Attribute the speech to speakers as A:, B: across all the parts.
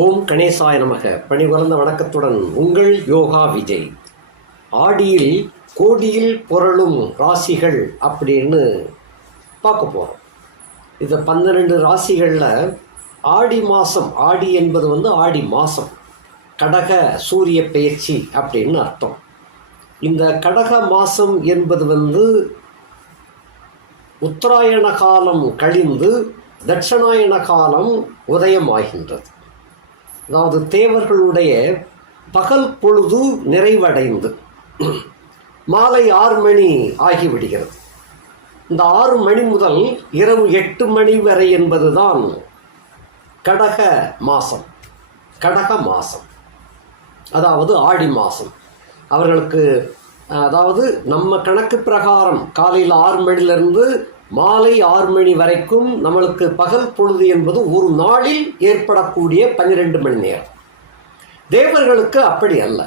A: ஓம் கணேசாய நமக. பணிவரந்த வணக்கத்துடன் உங்கள் யோகா விஜய். ஆடியில் கோடியில் புரளும் ராசிகள் அப்படின்னு பார்க்க போகிறோம் இந்த பன்னிரெண்டு ராசிகளில் ஆடி மாதம் ஆடி என்பது வந்து ஆடி மாதம் கடக சூரிய பெயர்ச்சி அப்படின்னு அர்த்தம். இந்த கடக மாதம் என்பது வந்து உத்தராயண காலம் கழிந்து தட்சணாயன காலம் உதயமாகின்றது. அதாவது தேவர்களுடைய பகல் பொழுது நிறைவடைந்து மாலை ஆறு மணி ஆகிவிடுகிறது. இந்த ஆறு மணி முதல் இரவு எட்டு மணி வரை என்பதுதான் கடக மாதம் கடக மாதம் அதாவது ஆடி மாதம் அவர்களுக்கு அதாவது நம்ம கணக்கு பிரகாரம் காலையில் ஆறு மணிலிருந்து மாலை ஆறு மணி வரைக்கும் நம்மளுக்கு பகல் பொழுது என்பது ஒரு நாளில் ஏற்படக்கூடிய பன்னிரெண்டு மணி நேரம். தேவர்களுக்கு அப்படி அல்ல.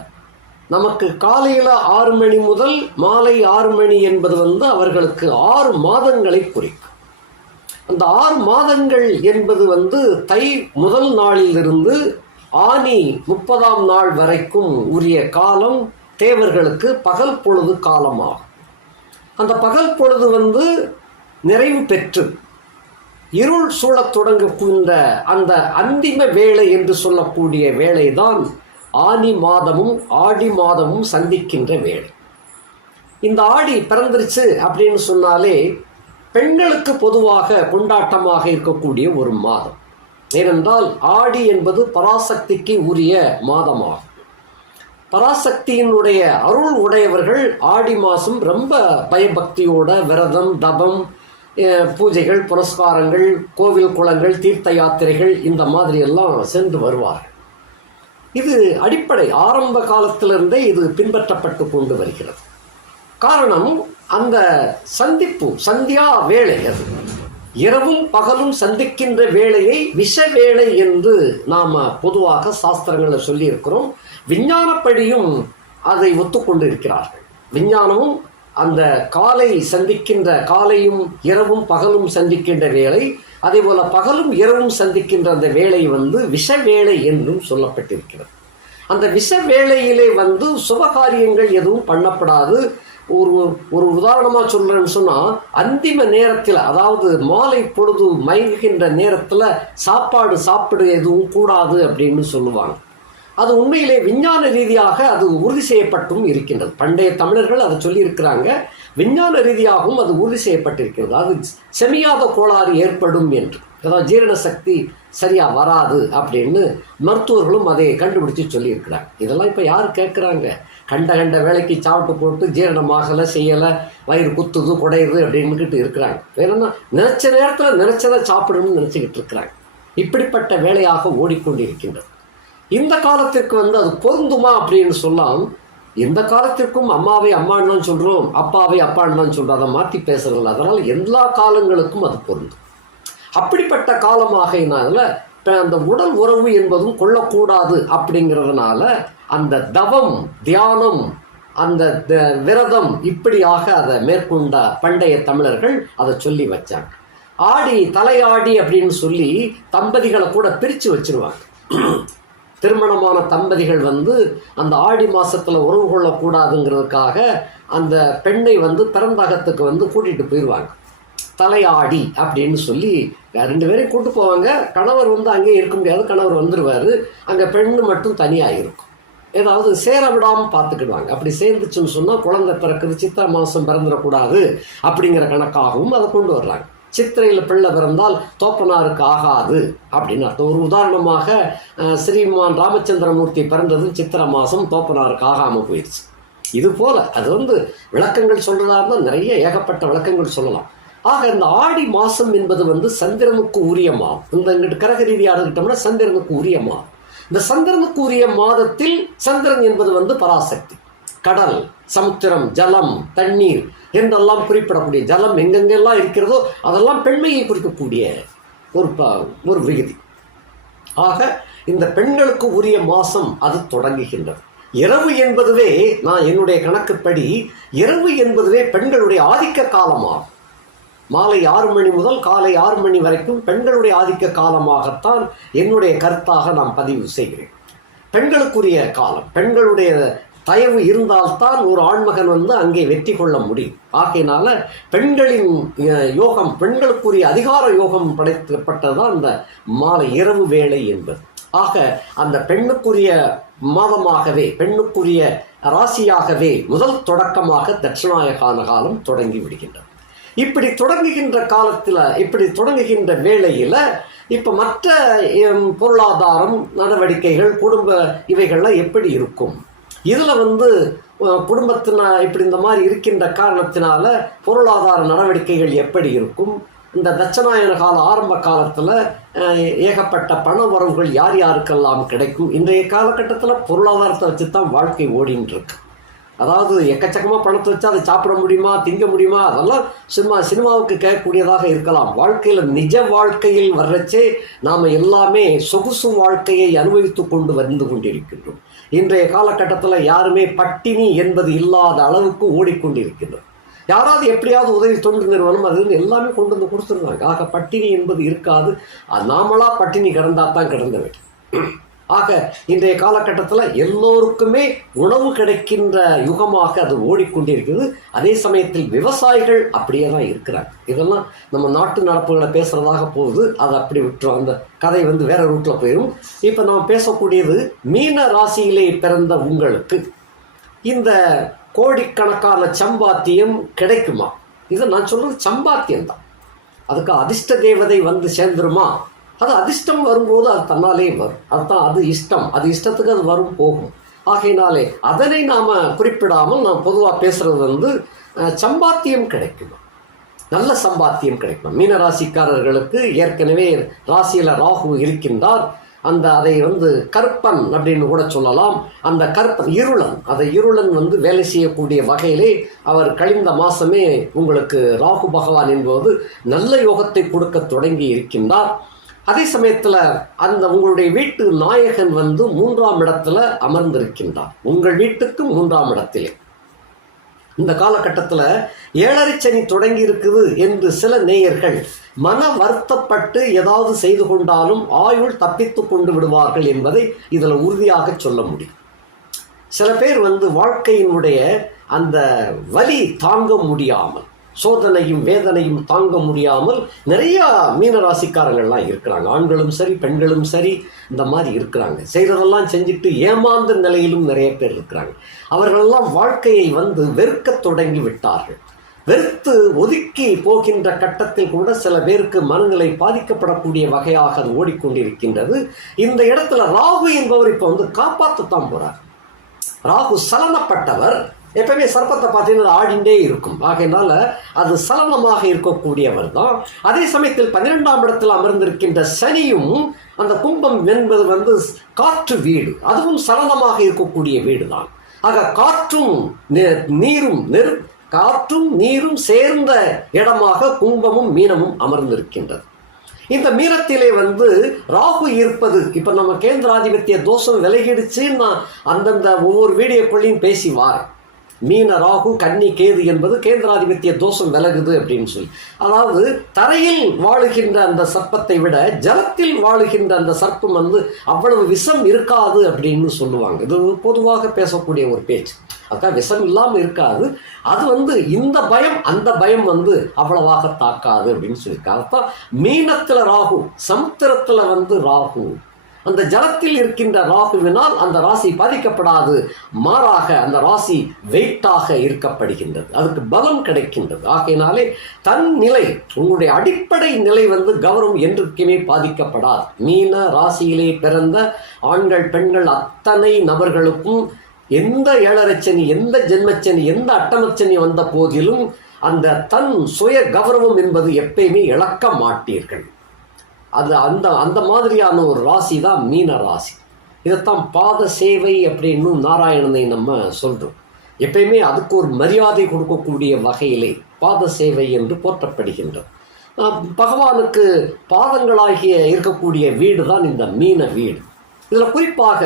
A: நமக்கு காலையில் ஆறு மணி முதல் மாலை ஆறு மணி என்பது வந்து அவர்களுக்கு ஆறு மாதங்களை குறிக்கும். அந்த ஆறு மாதங்கள் என்பது வந்து தை முதல் நாளிலிருந்து ஆனி முப்பதாம் நாள் வரைக்கும் உரிய காலம் தேவர்களுக்கு பகல் பொழுது காலமாகும். அந்த பகல் பொழுது வந்து நிறைவு பெற்று இருள் சூழத் தொடங்குகின்ற அந்த அந்திம வேலை என்று சொல்லக்கூடிய வேலைதான் ஆனி மாதமும் ஆடி மாதமும் சந்திக்கின்ற வேலை இந்த ஆடி பிறந்துருச்சு அப்படின்னு சொன்னாலே பெண்களுக்கு பொதுவாக கொண்டாட்டமாக இருக்கக்கூடிய ஒரு மாதம். ஏனென்றால் ஆடி என்பது பராசக்திக்கு உரிய மாதமாகும். பராசக்தியினுடைய அருள் உடையவர்கள் ஆடி மாதம் ரொம்ப பயபக்தியோட விரதம் தபம் பூஜைகள் புரஸ்காரங்கள் கோவில் குளங்கள் தீர்த்த யாத்திரைகள் இந்த மாதிரி எல்லாம் சென்று வருவார்கள். இது அடிப்படை ஆரம்ப காலத்திலிருந்தே இது பின்பற்றப்பட்டு கொண்டு வருகிறது. காரணம் அந்த சந்திப்பு சந்தியா வேலை அது. இரவும் பகலும் சந்திக்கின்ற வேலையை விஷ வேலை என்று நாம் பொதுவாக சாஸ்திரங்களில் சொல்லியிருக்கிறோம். விஞ்ஞானப்படியும் அதை ஒத்துக்கொண்டு இருக்கிறார்கள். விஞ்ஞானமும் அந்த காலை சந்திக்கின்ற காலையும் இரவும் பகலும் சந்திக்கின்ற வேலை அதே போல பகலும் இரவும் சந்திக்கின்ற அந்த வேலை வந்து விஷ வேலை என்றும் சொல்லப்பட்டிருக்கிறது. அந்த விஷ வேலையிலே வந்து சுபகாரியங்கள் எதுவும் பண்ணப்படாது. ஒரு ஒரு உதாரணமாக சொல்கிறேன்னு சொன்னால் அந்திம நேரத்தில் அதாவது மாலை பொழுது மயங்குகின்ற நேரத்தில் சாப்பாடு சாப்பிடு எதுவும் கூடாது அப்படின்னு சொல்லுவாங்க. அது உண்மையிலே விஞ்ஞான ரீதியாக அது உறுதி செய்யப்பட்டும் இருக்கின்றது. பண்டைய தமிழர்கள் அதை சொல்லியிருக்கிறாங்க. விஞ்ஞான ரீதியாகவும் அது உறுதி செய்யப்பட்டிருக்கிறது. அது செமியாத கோளாறு ஏற்படும் என்று. அதாவது ஜீரண சக்தி சரியாக வராது அப்படின்னு மருத்துவர்களும் அதை கண்டுபிடிச்சு சொல்லியிருக்கிறாங்க. இதெல்லாம் இப்போ யார் கேட்குறாங்க கண்ட கண்ட வேலைக்கு சாப்பிட்டு போட்டு ஜீரணமாகலை செய்யலை வயிறு குத்துது குடையுது அப்படின்னுக்கிட்டு இருக்கிறாங்க. வேணும்னா நினச்ச நேரத்தில் நினச்சதை சாப்பிடணும்னு நினச்சிக்கிட்டு இருக்கிறாங்க. இப்படிப்பட்ட வேலையாக ஓடிக்கொண்டிருக்கின்றது. இந்த காலத்திற்கு வந்து அது பொருந்துமா அப்படின்னு சொல்லலாம் இந்த காலத்திற்கும் அம்மாவை அம்மான்னு தான் சொல்கிறோம் அப்பாவை அப்பான்னு தான் சொல்கிறோம் அதை மாற்றி பேசுகிறதில்ல அதனால் எல்லா காலங்களுக்கும் அது பொருந்தும். அப்படிப்பட்ட காலமாகையினால இப்போ அந்த உடல் உறவு என்பதும் கொள்ளக்கூடாது அப்படிங்கிறதுனால அந்த தவம் தியானம் அந்த த- விரதம் இப்படியாக அதை மேற்கொண்ட பண்டைய தமிழர்கள் அதை சொல்லி வச்சாங்க. ஆடி தலையாடி அப்படின்னு சொல்லி தம்பதிகளை கூட பிரித்து வச்சிருவாங்க. திருமணமான தம்பதிகள் வந்து அந்த ஆடி மாதத்தில் உறவு கொள்ளக்கூடாதுங்கிறதுக்காக அந்த பெண்ணை வந்து பிறந்தகத்துக்கு வந்து கூட்டிகிட்டு போயிடுவாங்க தலையாடி அப்படின்னு சொல்லி ரெண்டு பேரையும் கூட்டு போவாங்க. கணவர் வந்து அங்கேயே இருக்க முடியாது. கணவர் வந்துடுவார் அங்கே பெண்ணு மட்டும் தனியாக இருக்கும். ஏதாவது சேர விடாமல் பார்த்துக்கிடுவாங்க. அப்படி சேர்ந்துச்சுன்னு சொன்னால் குழந்தை பிறக்குது சித்திரை மாதம் பிறந்துடக்கூடாது அப்படிங்கிற கணக்காகவும் அதை கொண்டு வர்றாங்க. சித்திரையில் பிள்ளை பிறந்தால் தோப்பனாருக்கு ஆகாது அப்படின்னு அர்த்தம். ஒரு உதாரணமாக ஸ்ரீமான் ராமச்சந்திரமூர்த்தி பிறந்தது சித்திரை மாதம் தோப்பனாருக்கு ஆகாமல் போயிடுச்சு இது போல அது வந்து விளக்கங்கள் சொல்கிறதா இருந்தால் நிறைய ஏகப்பட்ட விளக்கங்கள் சொல்லலாம். ஆக இந்த ஆடி மாதம் என்பது வந்து சந்திரனுக்கு உரிய மாதம். இந்த இங்கிட்டு கரக ரீதியாக எடுத்துக்கிட்டோம்னா சந்திரனுக்கு உரிய மாதம். இந்த சந்திரனுக்கு உரிய மாதத்தில் சந்திரன் என்பது வந்து பராசக்தி. கடல் சமுத்திரம் ஜலம் தண்ணீர் என்றெல்லாம் குறிப்பிடக்கூடிய ஜலம் எங்கெங்கெல்லாம் இருக்கிறதோ அதெல்லாம் பெண்மையை குறிக்கக்கூடிய ஒரு ப- ஒரு விகுதி. ஆக இந்த பெண்களுக்கு உரிய மாதம் அது தொடங்குகின்றது. இரவு என்பதுவே நான் என்னுடைய கணக்குப்படி இரவு என்பதுவே பெண்களுடைய ஆதிக்க காலமாகும். மாலை ஆறு மணி முதல் காலை ஆறு மணி வரைக்கும் பெண்களுடைய ஆதிக்க காலமாகத்தான் என்னுடைய கருத்தாக நான் பதிவு செய்கிறேன். பெண்களுக்குரிய காலம் பெண்களுடைய தயவு இருந்தால்தான் ஒரு ஆண்மகன் வந்து அங்கே வெற்றி கொள்ள முடியும். ஆகையினால பெண்களின் யோகம் பெண்களுக்குரிய அதிகார யோகம் படைக்கப்பட்டதுதான் அந்த மாலை இரவு வேலை என்பது. ஆக அந்த பெண்ணுக்குரிய மாதமாகவே பெண்ணுக்குரிய ராசியாகவே முதல் தொடக்கமாக தட்சிணாயகான காலம் தொடங்கி விடுகின்றது. இப்படி தொடங்குகின்ற காலத்தில் இப்படி தொடங்குகின்ற வேளையில் இப்போ மற்ற பொருளாதாரம் நடவடிக்கைகள் குடும்ப இவைகள்லாம் எப்படி இருக்கும்? இதில் வந்து குடும்பத்தின இப்படி இந்த மாதிரி இருக்கின்ற காரணத்தினால பொருளாதார நடவடிக்கைகள் எப்படி இருக்கும்? இந்த தட்சநாயன கால ஆரம்ப காலத்தில் ஏகப்பட்ட பண உறவுகள் யார் யாருக்கெல்லாம் கிடைக்கும்? இன்றைய காலகட்டத்தில் பொருளாதாரத்தை வச்சு தான் வாழ்க்கை ஓடின்னு இருக்கு அதாவது எக்கச்சக்கமாக பணத்தை வச்சு அதை சாப்பிட முடியுமா திங்க முடியுமா? அதெல்லாம் சினிமா சினிமாவுக்கு கேட்கக்கூடியதாக இருக்கலாம். வாழ்க்கையில் நிஜ வாழ்க்கையில் வர்றச்சே நாம் எல்லாமே சொகுசு வாழ்க்கையை அனுபவித்து கொண்டு வந்து கொண்டிருக்கின்றோம். இன்றைய காலகட்டத்தில் யாருமே பட்டினி என்பது இல்லாத அளவுக்கு ஓடிக்கொண்டிருக்கின்றது. யாராவது எப்படியாவது உதவி தொண்டு நிறுவனம் அது எல்லாமே கொண்டு வந்து கொடுத்துருந்தாங்க ஆக பட்டினி என்பது இருக்காது. அது பட்டினி கிடந்தா தான் கிடந்த வேண்டும் ஆக இன்றைய காலகட்டத்தில் எல்லோருக்குமே உணவு கிடைக்கின்ற யுகமாக அது ஓடிக்கொண்டிருக்கிறது அதே சமயத்தில் விவசாயிகள் அப்படியே தான் இருக்கிறாங்க. இதெல்லாம் நம்ம நாட்டு நடப்புகளை பேசுகிறதாக போகுது. அதை அப்படி விட்டுரும். அந்த கதை வந்து வேற ரூட்டில் போயிடும் இப்போ நம்ம பேசக்கூடியது மீன ராசியிலே பிறந்த உங்களுக்கு. இந்த கோடிக்கணக்கான சம்பாத்தியம் கிடைக்குமா? இதை நான் சொல்றது சம்பாத்தியம் தான் அதுக்கு அதிர்ஷ்ட தேவதை வந்து சேர்ந்துருமா? அது அதிர்ஷ்டம் வரும்போது அது தன்னாலே வரும். அதுதான் அது இஷ்டம். அது இஷ்டத்துக்கு அது வரும் போகும். ஆகையினாலே அதனை நாம் குறிப்பிடாமல் நான் பொதுவாக பேசுகிறது வந்து சம்பாத்தியம் கிடைக்குமா? நல்ல சம்பாத்தியம் கிடைக்கும்? மீன ராசிக்காரர்களுக்கு ஏற்கனவே ராசியில் ராகு இருக்கின்றார். அந்த அதை வந்து கற்பன் அப்படின்னு கூட சொல்லலாம். அந்த கற்பன் இருளன். அந்த இருளன் வந்து வேலை செய்யக்கூடிய வகையிலே அவர் கழிந்த மாதமே உங்களுக்கு ராகு பகவான் என்பது நல்ல யோகத்தை கொடுக்க தொடங்கி இருக்கின்றார். அதே சமயத்தில் அந்த உங்களுடைய வீட்டு நாயகன் வந்து மூன்றாம் இடத்துல அமர்ந்திருக்கின்றார். உங்கள் வீட்டுக்கு மூன்றாம் இடத்திலே. இந்த காலகட்டத்தில் ஏழரை சனி தொடங்கி இருக்குது என்று சில நேயர்கள் மன வருத்தப்பட்டு ஏதாவது செய்து கொண்டாலும் ஆயுள் தப்பித்து கொண்டு விடுவார்கள் என்பதை இதில் உறுதியாக சொல்ல முடியும். சில பேர் வந்து வாழ்க்கையினுடைய அந்த வலி தாங்க முடியாமல் சோதனையும் வேதனையும் தாங்க முடியாமல் நிறைய மீனராசிக்காரங்கள்லாம் இருக்கிறாங்க. ஆண்களும் சரி பெண்களும் சரி இந்த மாதிரி இருக்கிறாங்க. செய்கிறதெல்லாம் செஞ்சுட்டு ஏமாந்த நிலையிலும் நிறைய பேர் இருக்கிறாங்க. அவர்களெல்லாம் வாழ்க்கையை வந்து வெறுக்கத் தொடங்கி விட்டார்கள். வெறுத்து ஒதுக்கி போகின்ற கட்டத்தில் கூட சில பேருக்கு மனநிலை பாதிக்கப்படக்கூடிய வகையாக அது ஓடிக்கொண்டிருக்கின்றது. இந்த இடத்துல ராகு என்பவர் இப்போ வந்து காப்பாற்றத்தான் போகிறார் ராகு சலனப்பட்டவர். எப்பவுமே சர்ப்பத்தை பார்த்தீங்கன்னா ஆடிண்டே இருக்கும். ஆகையினால அது சலனமாக இருக்கக்கூடியவர் தான். அதே சமயத்தில் பன்னிரெண்டாம் இடத்தில் அமர்ந்திருக்கின்ற சனியும் அந்த கும்பம் என்பது வந்து காற்று வீடு. அதுவும் சலனமாக இருக்கக்கூடிய வீடு தான் ஆக காற்றும் நெ- நீரும் நெரு காற்றும் நீரும் சேர்ந்த இடமாக கும்பமும் மீனமும் அமர்ந்திருக்கின்றது. இந்த மீனத்திலே வந்து ராகு இருப்பது இப்போ நம்ம கேந்திராதிபத்திய தோஷம் விலகிடுச்சுன்னு நான் அந்தந்த ஒவ்வொரு வீடியோக்குள்ளேயும் பேசி வாரேன். மீன ராகு கன்னி கேது என்பது கேந்திராதிபத்திய தோஷம் விலகுது அப்படின்னு சொல்லி. அதாவது தரையில் வாழுகின்ற அந்த சர்ப்பத்தை விட ஜலத்தில் வாழுகின்ற அந்த சர்ப்பம் வந்து அவ்வளவு விஷம் இருக்காது அப்படின்னு சொல்லுவாங்க. இது பொதுவாக பேசக்கூடிய ஒரு பேச்சு. அக்கா விஷம் இல்லாமல் இருக்காது. அது வந்து இந்த பயம் அந்த பயம் வந்து அவ்வளவாக தாக்காது அப்படின்னு சொல்லியிருக்காங்க. அதான் மீனத்தில் ராகு சமுத்திரத்தில் வந்து ராகு. அந்த ஜலத்தில் இருக்கின்ற ராகுவினால் அந்த ராசி பாதிக்கப்படாது. மாறாக அந்த ராசி வெயிட்டாக இருக்கப்படுகின்றது அதுக்கு பலம் கிடைக்கின்றது. ஆகையினாலே தன் நிலை உங்களுடைய அடிப்படை நிலை வந்து கௌரவம் என்றுக்குமே பாதிக்கப்படாது. மீன ராசியிலே பிறந்த ஆண்கள் பெண்கள் அத்தனை நபர்களுக்கும் எந்த ஏழரைச்சனி எந்த ஜென்மச்சனி எந்த அட்டமச்சனி வந்த போதிலும் அந்த தன் சுய கௌரவம் என்பது எப்பயுமே இழக்க மாட்டீர்கள். அது அந்த அந்த மாதிரியான ஒரு ராசி தான் மீன ராசி. இதைத்தான் பாத சேவை அப்படின்னு நாராயணனை நம்ம சொல்கிறோம் எப்பயுமே அதுக்கு ஒரு மரியாதை கொடுக்கக்கூடிய வகையிலே பாத சேவை என்று போற்றப்படுகின்றது. பகவானுக்கு பாதங்களாகிய இருக்கக்கூடிய வீடு தான் இந்த மீன வீடு. இதில் குறிப்பாக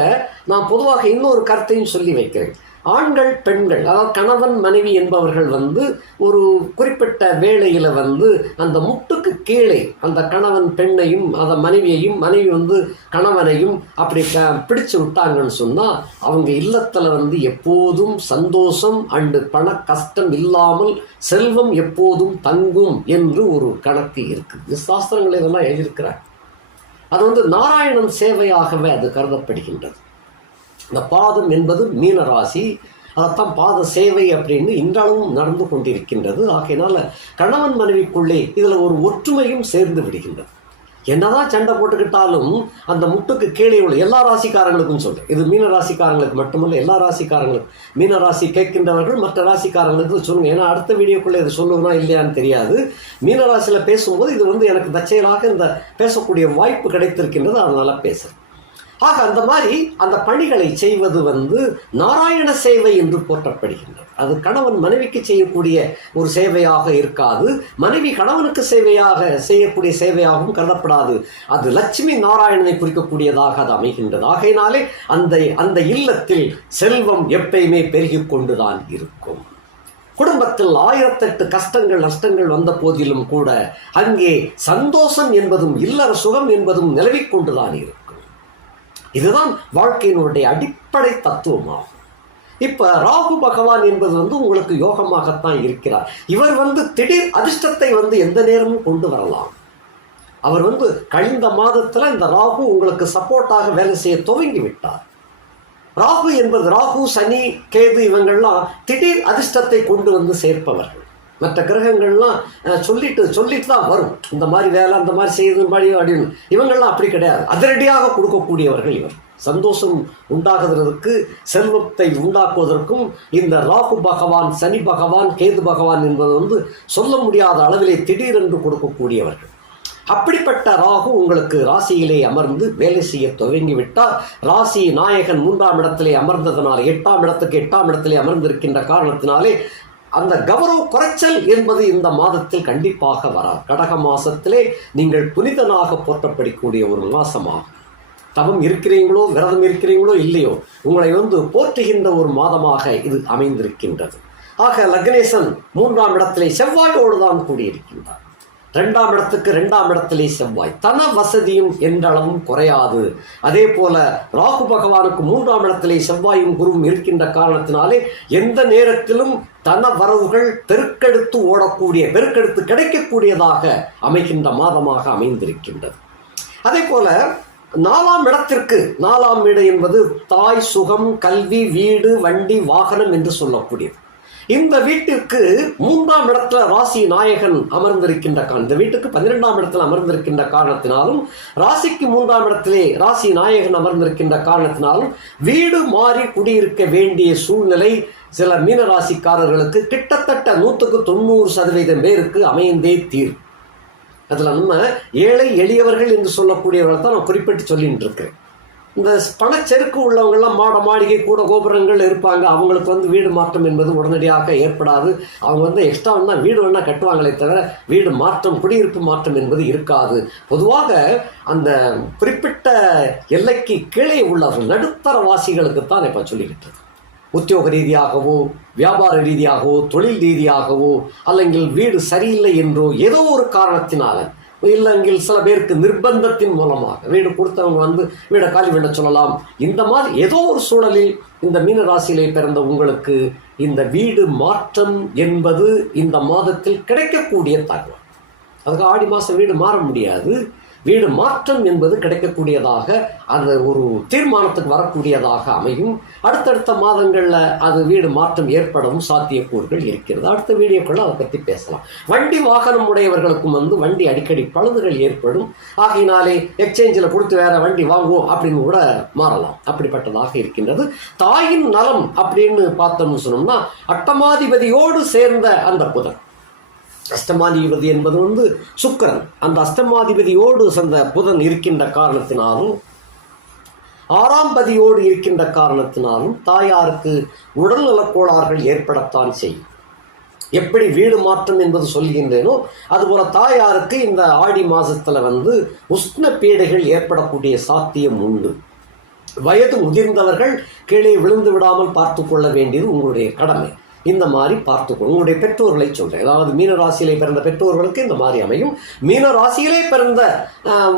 A: நான் பொதுவாக இன்னொரு கருத்தையும் சொல்லி வைக்கிறேன். ஆண்கள் பெண்கள் அதாவது கணவன் மனைவி என்பவர்கள் வந்து ஒரு குறிப்பிட்ட வேளையில் வந்து அந்த முட்டுக்கு கீழே அந்த கணவன் பெண்ணையும் அந்த மனைவியையும் மனைவி வந்து கணவனையும் அப்படி க பிடிச்சு விட்டாங்கன்னு சொன்னால் அவங்க இல்லத்தில் வந்து எப்போதும் சந்தோஷம் அண்டு பண கஷ்டம் இல்லாமல் செல்வம் எப்போதும் தங்கும் என்று ஒரு கணக்கு இருக்குது. சாஸ்திரங்கள் இதெல்லாம் எழுதியிருக்கிறார் அது வந்து நாராயணன் சேவையாகவே அது கருதப்படுகின்றது. இந்த பாதம் என்பது மீன ராசி அதைத்தான் பாத சேவை அப்படின்னு இன்றளவும் நடந்து கொண்டிருக்கின்றது. ஆகையினால கணவன் மனைவிக்குள்ளே இதில் ஒரு ஒற்றுமையும் சேர்ந்து விடுகின்றது. என்னதான் சண்டை போட்டுக்கிட்டாலும் அந்த முட்டுக்கு கீழே உள்ள எல்லா ராசிக்காரங்களுக்கும் சொல்கிறேன் இது மீன ராசிக்காரங்களுக்கு மட்டுமல்ல எல்லா ராசிக்காரங்களுக்கும். மீன ராசி கேட்கின்றவர்கள் மற்ற ராசிக்காரங்களுக்கு சொல்லுங்கள் ஏன்னா அடுத்த வீடியோக்குள்ளே இது சொல்லுவனா இல்லையான்னு தெரியாது. மீன ராசியில் பேசும்போது இது வந்து எனக்கு தச்சையலாக இந்த பேசக்கூடிய வாய்ப்பு கிடைத்திருக்கின்றது. அதனால் பேசுகிறேன் ஆக அந்த மாதிரி அந்த பணிகளை செய்வது வந்து நாராயண சேவை என்று போற்றப்படுகின்றது. அது கணவன் மனைவிக்கு செய்யக்கூடிய ஒரு சேவையாக இருக்காது. மனைவி கணவனுக்கு சேவையாக செய்யக்கூடிய சேவையாகவும் கருதப்படாது. அது லட்சுமி நாராயணனை குறிக்கக்கூடியதாக அது அமைகின்றது. ஆகையினாலே அந்த அந்த இல்லத்தில் செல்வம் எப்பயுமே பெருகி கொண்டுதான் இருக்கும். குடும்பத்தில் ஆயிரத்தெட்டு கஷ்டங்கள் நஷ்டங்கள் வந்த போதிலும் கூட அங்கே சந்தோஷம் என்பதும் இல்லற சுகம் என்பதும் நிலவிக்கொண்டுதான் இருக்கும். இதுதான் வாழ்க்கையினுடைய அடிப்படை தத்துவமாகும். இப்போ ராகு பகவான் என்பது வந்து உங்களுக்கு யோகமாகத்தான் இருக்கிறார். இவர் வந்து திடீர் அதிர்ஷ்டத்தை வந்து எந்த நேரமும் கொண்டு வரலாம். அவர் வந்து கழிந்த மாதத்தில் இந்த ராகு உங்களுக்கு சப்போர்ட்டாக வேலை செய்ய துவங்கி விட்டார். ராகு என்பது ராகு சனி கேது இவங்கள்லாம் திடீர் அதிர்ஷ்டத்தை கொண்டு வந்து சேர்ப்பவர்கள். மற்ற கிரகங்கள்லாம் சொல்லிட்டு சொல்லிட்டு தான் வரும். இந்த மாதிரி வேலை அந்த மாதிரி செய்யுது மாதிரி அப்படின்னு. இவங்கள்லாம் அப்படி கிடையாது. அதிரடியாக கொடுக்கக்கூடியவர்கள் இவர். சந்தோஷம் உண்டாகிறதுக்கு செல்வத்தை உண்டாக்குவதற்கும் இந்த ராகு பகவான் சனி பகவான் கேது பகவான் என்பது வந்து சொல்ல முடியாத அளவிலே திடீரென்று கொடுக்கக்கூடியவர்கள். அப்படிப்பட்ட ராகு உங்களுக்கு ராசியிலே அமர்ந்து வேலை செய்ய துவங்கிவிட்டால் ராசி நாயகன் மூன்றாம் இடத்திலே அமர்ந்ததனால் எட்டாம் இடத்துக்கு எட்டாம் இடத்திலே அமர்ந்திருக்கின்ற காரணத்தினாலே அந்த கௌரவ குறைச்சல் என்பது இந்த மாதத்தில் கண்டிப்பாக வராது. கடக மாசத்திலே நீங்கள் புனிதனாக போற்றப்படக்கூடிய ஒரு மாசமாகும் தவம் இருக்கிறீங்களோ விரதம் இருக்கிறீங்களோ இல்லையோ உங்களை வந்து போற்றுகின்ற ஒரு மாதமாக இது அமைந்திருக்கின்றது. ஆக லக்னேசன் மூன்றாம் இடத்திலே செவ்வாயோடு தான் கூடியிருக்கின்றார். ரெண்டாம் இடத்துக்கு ரெண்டாம் இடத்திலே செவ்வாய். தன வசதியும் என்றளவும் குறையாது. அதே போல ராகு பகவானுக்கு மூன்றாம் இடத்திலே செவ்வாயும் குருவும் இருக்கின்ற காரணத்தினாலே எந்த நேரத்திலும் தன வரவுகள் பெருக்கெடுத்து ஓடக்கூடிய பெருக்கெடுத்து கிடைக்கக்கூடியதாக அமைகின்ற மாதமாக அமைந்திருக்கின்றது. அதே போல நாலாம் இடத்திற்கு நாலாம் வீடு என்பது தாய் சுகம் கல்வி வீடு வண்டி வாகனம் என்று சொல்லக்கூடியது. இந்த வீட்டிற்கு மூன்றாம் இடத்துல ராசி நாயகன் அமர்ந்திருக்கின்ற காரணம். இந்த வீட்டுக்கு பன்னிரெண்டாம் இடத்துல அமர்ந்திருக்கின்ற காரணத்தினாலும் ராசிக்கு மூன்றாம் இடத்திலே ராசி நாயகன் அமர்ந்திருக்கின்ற காரணத்தினாலும் வீடு மாறி குடியிருக்க வேண்டிய சூழ்நிலை சில மீனராசிக்காரர்களுக்கு கிட்டத்தட்ட நூற்றுக்கு தொண்ணூறு சதவீதம் பேருக்கு அமைந்தே தீரும் அதில் நம்ம ஏழை எளியவர்கள் என்று சொல்லக்கூடியவர்கள் தான் நான் குறிப்பிட்டு சொல்லிட்டு இருக்கிறேன் இந்த பணச்செருக்கு உள்ளவங்கள்லாம் மாட மாளிகை கூட கோபுரங்கள் இருப்பாங்க. அவங்களுக்கு வந்து வீடு மாற்றம் என்பது உடனடியாக ஏற்படாது. அவங்க வந்து எக்ஸ்ட்ரா வேணால் வீடு வேணால் கட்டுவாங்களே தவிர வீடு மாற்றம் குடியிருப்பு மாற்றம் என்பது இருக்காது. பொதுவாக அந்த குறிப்பிட்ட எல்லைக்கு கீழே உள்ளவர்கள் நடுத்தர வாசிகளுக்கு தான் இப்போ சொல்லிக்கிட்டது உத்தியோக ரீதியாகவோ வியாபார ரீதியாகவோ தொழில் ரீதியாகவோ அல்லங்கில் வீடு சரியில்லை என்றோ ஏதோ ஒரு காரணத்தினால இல்லைங்கில் சில பேருக்கு நிர்பந்தத்தின் மூலமாக வீடு கொடுத்தவங்க வந்து வீடை காலி விட சொல்லலாம். இந்த மாதிரி ஏதோ ஒரு சூழலில் இந்த மீன ராசியிலே பிறந்த உங்களுக்கு இந்த வீடு மாற்றம் என்பது இந்த மாதத்தில் கிடைக்கக்கூடிய தகவல். அதுக்கு ஆடி மாதம் வீடு மாற முடியாது. வீடு மாற்றம் என்பது கிடைக்கக்கூடியதாக அந்த ஒரு தீர்மானத்துக்கு வரக்கூடியதாக அமையும். அடுத்தடுத்த மாதங்களில் அது வீடு மாற்றம் ஏற்படவும் சாத்தியக்கூறுகள் இருக்கிறது. அடுத்த வீடியோக்குள்ள அதை பற்றி பேசலாம். வண்டி வாகனம் உடையவர்களுக்கும் வந்து வண்டி அடிக்கடி பழுதுகள் ஏற்படும். ஆகையினாலே எக்ஸ்சேஞ்சில் கொடுத்து வேற வண்டி வாங்குவோம் அப்படின்னு கூட மாறலாம். அப்படிப்பட்டதாக இருக்கின்றது. தாயின் நலம் அப்படின்னு பார்த்தோம்னு சொன்னோம்னா அட்டமாதிபதியோடு சேர்ந்த அந்த புதன். அஷ்டமாதிபதி என்பது வந்து சுக்கரன். அந்த அஷ்டமாதிபதியோடு சேர்ந்த புதன் இருக்கின்ற காரணத்தினாலும் ஆறாம் பதியோடு இருக்கின்ற காரணத்தினாலும் தாயாருக்கு உடல்நலக் கோளாறுகள் ஏற்படத்தான் செய்யும். எப்படி வீடு மாற்றம் என்பது சொல்கின்றேனோ அதுபோல தாயாருக்கு இந்த ஆடி மாதத்தில் வந்து உஷ்ண பீடைகள் ஏற்படக்கூடிய சாத்தியம் உண்டு. வயது முதிர்ந்தவர்கள் கீழே விழுந்து விடாமல் பார்த்து கொள்ள வேண்டியது உங்களுடைய கடமை. இந்த மாதிரி பார்த்துக்கணும். உங்களுடைய பெற்றோர்களை சொல்கிறேன் அதாவது மீன ராசியிலே பிறந்த பெற்றோர்களுக்கு இந்த மாதிரி அமையும். மீன ராசியிலே பிறந்த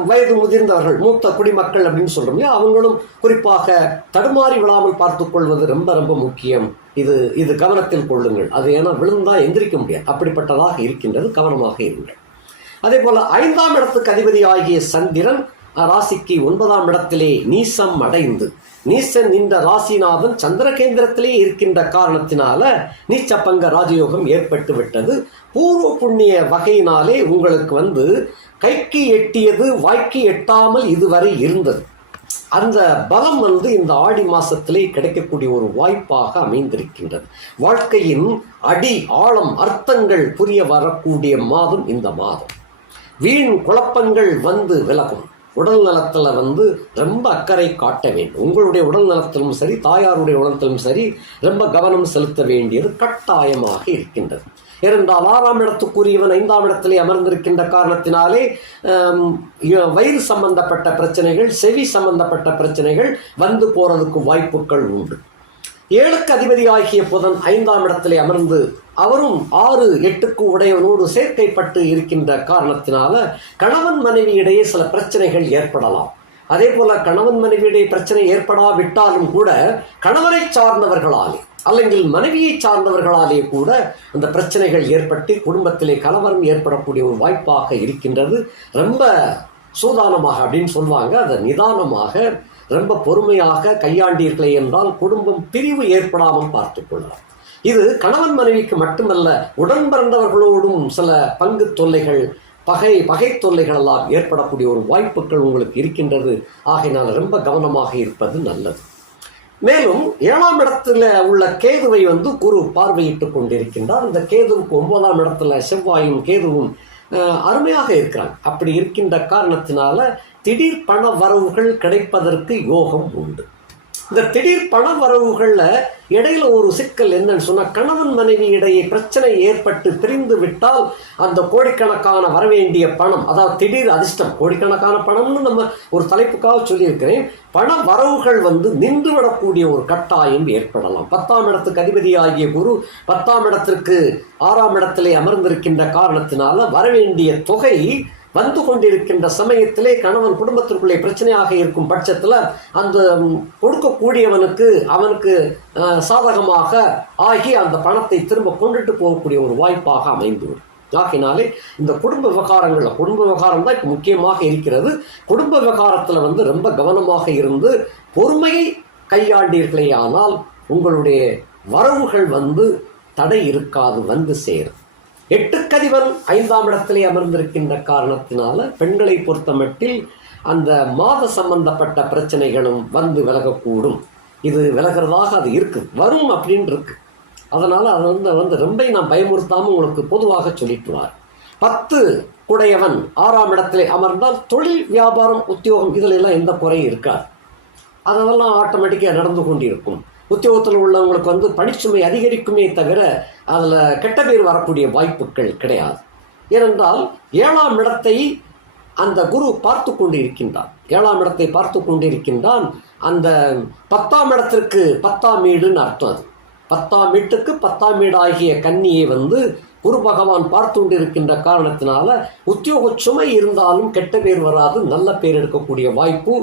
A: வயது முதிர்ந்தவர்கள் மூத்த குடிமக்கள் அப்படின்னு சொல்கிறோம் இல்லையா? அவங்களும் குறிப்பாக தடுமாறி விழாமல் பார்த்துக்கொள்வது ரொம்ப ரொம்ப முக்கியம். இது இது கவனத்தில் கொள்ளுங்கள். அது ஏன்னா விழுந்தா எந்திரிக்க முடியாது. அப்படிப்பட்டதாக இருக்கின்றது கவனமாக இருங்கள். அதே போல் ஐந்தாம் இடத்துக்கு அதிபதி ஆகிய சந்திரன் ராசிக்கு ஒன்பதாம் இடத்திலே நீசம் அடைந்து. நீசன் நின்ற ராசிநாதன் சந்திரகேந்திரத்திலே இருக்கின்ற காரணத்தினால நீச்சப்பங்க ராஜயோகம் ஏற்பட்டு விட்டது. பூர்வ புண்ணிய வகையினாலே உங்களுக்கு வந்து கைக்கு எட்டியது வாய்க்கு எட்டாமல் இதுவரை இருந்தது. அந்த பலம் வந்து இந்த ஆடி மாசத்திலே கிடைக்கக்கூடிய ஒரு வாய்ப்பாக அமைந்திருக்கின்றது. வாழ்க்கையின் அடி ஆழம் அர்த்தங்கள் புரிய வரக்கூடிய மாதம் இந்த மாதம். வீண் குழப்பங்கள் வந்து விலகும். உடல் நலத்தில் வந்து ரொம்ப அக்கறை காட்ட வேண்டும். உங்களுடைய உடல் நலத்திலும் சரி தாயாருடைய உடலத்திலும் சரி ரொம்ப கவனம் செலுத்த வேண்டியது கட்டாயமாக இருக்கின்றது. ஏனென்றால் ஆறாம் இடத்துக்குரியவன் ஐந்தாம் இடத்திலே அமர்ந்திருக்கின்ற காரணத்தினாலே வயிறு சம்பந்தப்பட்ட பிரச்சனைகள் செவி சம்பந்தப்பட்ட பிரச்சனைகள் வந்து போகிறதுக்கு வாய்ப்புகள் உண்டு. ஏழுக்கு அதிபதி ஆகிய புதன் ஐந்தாம் இடத்திலே அமர்ந்து அவரும் ஆறு எட்டுக்கு உடையவனோடு சேர்க்கைப்பட்டு இருக்கின்ற காரணத்தினால கணவன் மனைவி இடையே சில பிரச்சனைகள் ஏற்படலாம். அதே போல கணவன் மனைவியிடையே பிரச்சனை ஏற்படாவிட்டாலும் கூட கணவரை சார்ந்தவர்களாலே அல்லங்கில் மனைவியை சார்ந்தவர்களாலே கூட அந்த பிரச்சனைகள் ஏற்பட்டு குடும்பத்திலே கலவரம் ஏற்படக்கூடிய ஒரு வாய்ப்பாக இருக்கின்றது. ரொம்ப சூதானமாக அப்படின்னு சொல்லுவாங்க அதை நிதானமாக ரொம்ப பொறுமையாக கையாண்டீர்களே என்றால் குடும்பம் பிரிவு ஏற்படாமல் பார்த்துக்கொள்ளலாம் இது கணவன் மனைவிக்கு மட்டுமல்ல உடன் பிறந்தவர்களோடும் சில பங்கு தொல்லைகள் பகை பகை தொல்லைகள் எல்லாம் ஏற்படக்கூடிய ஒரு வாய்ப்புகள் உங்களுக்கு இருக்கின்றது. ஆகையினால் ரொம்ப கவனமாக இருப்பது நல்லது. மேலும் ஏழாம் இடத்துல உள்ள கேதுவை வந்து குரு பார்வையிட்டு கொண்டிருக்கின்றார். இந்த கேதுவுக்கு ஒன்பதாம் இடத்துல செவ்வாயும் கேதுவும் அருமையாக இருக்கிறாங்க. அப்படி இருக்கின்ற காரணத்தினால திடீர் பண வரவுகள் கிடைப்பதற்கு யோகம் உண்டு. இந்த திடீர் பண வரவுகளில் இடையில ஒரு சிக்கல் என்னன்னு சொன்னால் கணவன் மனைவி இடையே பிரச்சனை ஏற்பட்டு பிரிந்து விட்டால் அந்த கோடிக்கணக்கான வரவேண்டிய பணம் அதாவது திடீர் அதிர்ஷ்டம் கோடிக்கணக்கான பணம்னு நம்ம ஒரு தலைப்புக்காக சொல்லியிருக்கிறேன் பண வரவுகள் வந்து நின்றுவிடக்கூடிய ஒரு கட்டாயம் ஏற்படலாம். பத்தாம் இடத்துக்கு அதிபதி ஆகிய குரு பத்தாம் இடத்திற்கு ஆறாம் இடத்திலே அமர்ந்திருக்கின்ற காரணத்தினால வரவேண்டிய தொகை வந்து கொண்டிருக்கின்ற சமயத்திலே கணவன் குடும்பத்திற்குள்ளே பிரச்சனையாக இருக்கும் பட்சத்தில் அந்த கொடுக்கக்கூடியவனுக்கு அவனுக்கு சாதகமாக ஆகி அந்த பணத்தை திரும்ப கொண்டுட்டு போகக்கூடிய ஒரு வாய்ப்பாக அமைந்துவிடும். ஆகினாலே இந்த குடும்ப விவகாரங்களில் குடும்ப விவகாரம் தான் இப்போ முக்கியமாக இருக்கிறது. குடும்ப விவகாரத்தில் வந்து ரொம்ப கவனமாக இருந்து பொறுமையை கையாண்டீர்களே ஆனால் உங்களுடைய வரவுகள் வந்து தடை இருக்காது வந்து சேரும். எட்டுக்கதிவன் ஐந்தாம் இடத்திலே அமர்ந்திருக்கின்ற காரணத்தினால பெண்களை பொறுத்தமட்டில் அந்த மாத சம்பந்தப்பட்ட பிரச்சனைகளும் வந்து விலகக்கூடும். இது விலகிறதாக அது இருக்கு. வரும் அப்படின்னு இருக்கு. அதனால அது வந்து வந்து ரொம்ப நான் பயமுறுத்தாமல் உங்களுக்கு பொதுவாக சொல்லிட்டுவார் பத்து குடையவன் ஆறாம் இடத்திலே அமர்ந்தால் தொழில் வியாபாரம் உத்தியோகம் இதில் எல்லாம் எந்த குறையும் இருக்காது. அதெல்லாம் ஆட்டோமேட்டிக்காக நடந்து கொண்டிருக்கும். உத்தியோகத்தில் உள்ளவங்களுக்கு வந்து பணிச்சுமை அதிகரிக்குமே தவிர அதில் கெட்ட பேர் வரக்கூடிய வாய்ப்புகள் கிடையாது. ஏனென்றால் ஏழாம் இடத்தை அந்த குரு பார்த்து கொண்டு இருக்கின்றான் ஏழாம் இடத்தை பார்த்து கொண்டு இருக்கின்றான் அந்த பத்தாம் இடத்திற்கு பத்தாம் வீடுன்னு அர்த்தம் அது. பத்தாம் வீட்டுக்கு பத்தாம் வீடு ஆகிய கன்னியை வந்து குரு பகவான் பார்த்து கொண்டிருக்கின்ற காரணத்தினால உத்தியோக சுமை இருந்தாலும் கெட்ட பேர் வராது நல்ல பேர் எடுக்கக்கூடிய வாய்ப்பு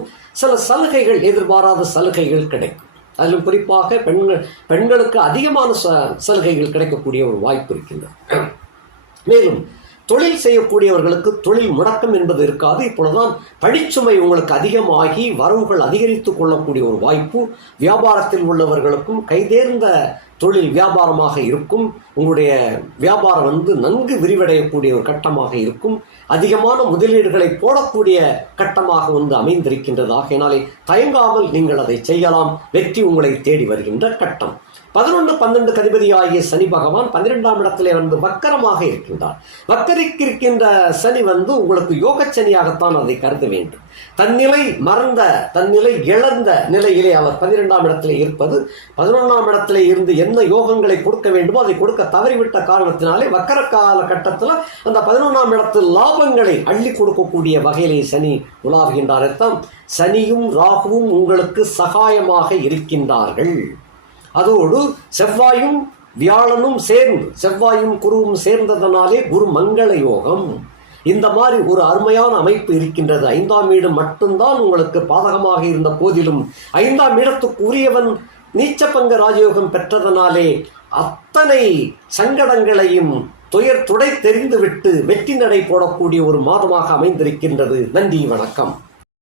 A: சில சலுகைகள் எதிர்பாராத சலுகைகள் கிடைக்கும். அதிலும் குறிப்பாக பெண்கள் பெண்களுக்கு அதிகமான ச சலுகைகள் கிடைக்கக்கூடிய ஒரு வாய்ப்பு இருக்கின்றது. மேலும் தொழில் செய்யக்கூடியவர்களுக்கு தொழில் முடக்கம் என்பது இருக்காது. இப்பொழுதுதான் பணிச்சுமை உங்களுக்கு அதிகமாகி வரவுகள் அதிகரித்து கொள்ளக்கூடிய ஒரு வாய்ப்பு. வியாபாரத்தில் உள்ளவர்களுக்கும் கைதேர்ந்த தொழில் வியாபாரமாக இருக்கும். உங்களுடைய வியாபாரம் வந்து நன்கு விரிவடையக்கூடிய ஒரு கட்டமாக இருக்கும். அதிகமான முதலீடுகளை போடக்கூடிய கட்டமாக வந்து அமைந்திருக்கின்றது. ஆகையினாலே தயங்காமல் நீங்கள் அதை செய்யலாம். வெற்றி உங்களை தேடி வருகின்ற கட்டம். பதினொன்று பன்னெண்டு கதிபதியாகிய சனி பகவான் பன்னிரெண்டாம் இடத்திலே வந்து வக்கரமாக இருக்கின்றார். வக்கரிக்கிருக்கின்ற சனி வந்து உங்களுக்கு யோக சனியாகத்தான் அதை கருத வேண்டும். தன்னிலை மறந்த தன்னிலை இழந்த நிலையிலே அவர் பன்னிரெண்டாம் இடத்திலே இருப்பது பதினொன்றாம் இடத்திலே இருந்து என்ன யோகங்களை கொடுக்க வேண்டுமோ அதை கொடுக்க தவறிவிட்ட காரணத்தினாலே வக்கர கால கட்டத்தில் அந்த பதினொன்றாம் இடத்தில் லாபங்களை அள்ளி கொடுக்கக்கூடிய வகையிலே சனி உலாவுகின்றார். அர்த்தம் சனியும் ராகுவும் உங்களுக்கு சகாயமாக இருக்கின்றார்கள். அதோடு செவ்வாயும் வியாழனும் சேர்ந்து செவ்வாயும் குருவும் சேர்ந்ததனாலே குரு மங்கள யோகம். இந்த மாதிரி ஒரு அருமையான அமைப்பு இருக்கின்றது. ஐந்தாம் வீடு மட்டும்தான் உங்களுக்கு பாதகமாக இருந்த போதிலும் ஐந்தாம் இடத்துக்கு உரியவன் நீச்சபங்க ராஜயோகம் பெற்றதனாலே அத்தனை சங்கடங்களையும் துயர் துடை தெரிந்துவிட்டு வெற்றி நடை போடக்கூடிய ஒரு மாதமாக அமைந்திருக்கின்றது. நன்றி வணக்கம்.